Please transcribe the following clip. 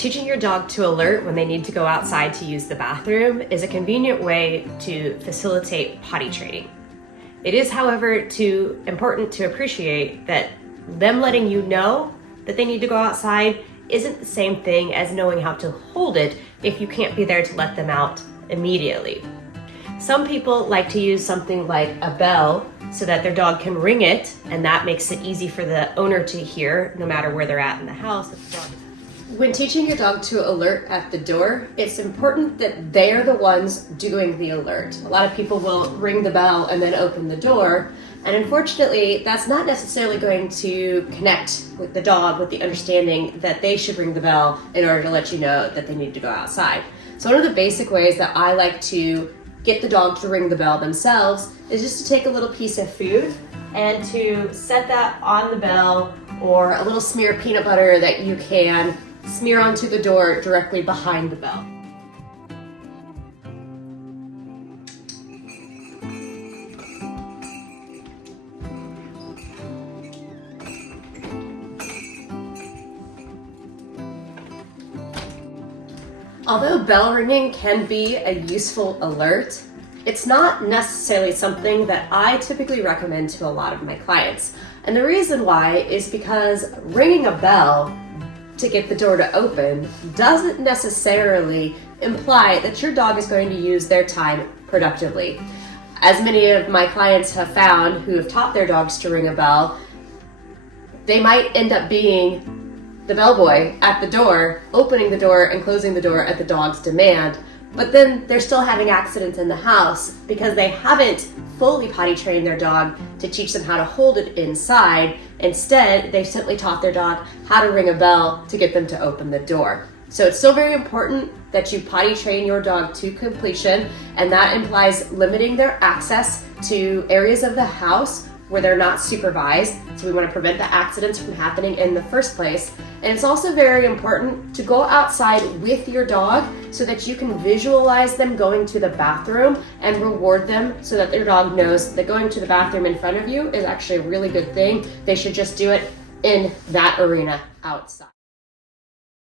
Teaching your dog to alert when they need to go outside to use the bathroom is a convenient way to facilitate potty training. It is, however, important to appreciate that them letting you know that they need to go outside isn't the same thing as knowing how to hold it if you can't be there to let them out immediately. Some people like to use something like a bell so that their dog can ring it, and that makes it easy for the owner to hear no matter where they're at in the house. When teaching your dog to alert at the door, it's important that they are the ones doing the alert. A lot of people will ring the bell and then open the door, and unfortunately, that's not necessarily going to connect with the dog with the understanding that they should ring the bell in order to let you know that they need to go outside. So one of the basic ways that I like to get the dog to ring the bell themselves is just to take a little piece of food and to set that on the bell, or a little smear of peanut butter that you can smear onto the door directly behind the bell. Although bell ringing can be a useful alert, it's not necessarily something that I typically recommend to a lot of my clients. And the reason why is because ringing a bell to get the door to open doesn't necessarily imply that your dog is going to use their time productively. As many of my clients have found who have taught their dogs to ring a bell, they might end up being the bellboy at the door, opening the door and closing the door at the dog's demand, but then they're still having accidents in the house because they haven't fully potty trained their dog to teach them how to hold it inside. Instead, they've simply taught their dog how to ring a bell to get them to open the door. So it's still very important that you potty train your dog to completion, and that implies limiting their access to areas of the house where they're not supervised. So we want to prevent the accidents from happening in the first place. And it's also very important to go outside with your dog so that you can visualize them going to the bathroom and reward them so that their dog knows that going to the bathroom in front of you is actually a really good thing. They should just do it in that arena outside.